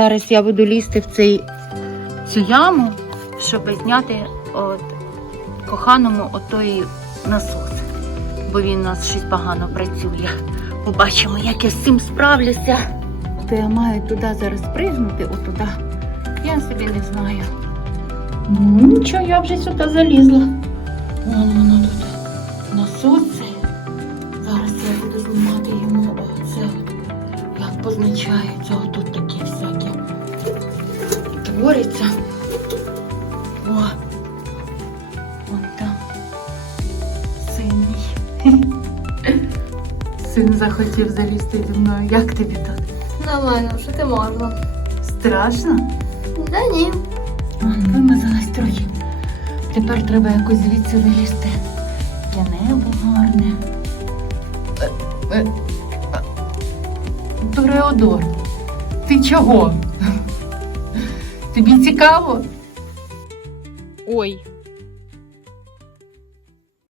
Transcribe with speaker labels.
Speaker 1: Зараз я буду лізти в цей, цю яму, щоб зняти от, коханому отої насос. Бо він у нас щось погано працює. Побачимо, як я з цим справлюся. То я маю туди зараз пригнути, отуди. Я собі не знаю. Ну, нічого, я вже сюди залізла. Вон воно тут насос. Зараз я буду знімати йому оце, як позначається, отут твориться. О, вон там син мій. Син захотів залізти зі мною. Як тобі тут?
Speaker 2: Нормально, що ти можна?
Speaker 1: Страшно?
Speaker 2: Да ні.
Speaker 1: Вимазалась трохи. Тепер треба якось звідси вилізти. Яке небо гарне. Е, е. Тореодор, ти чого? Тобі цікаво? Ой,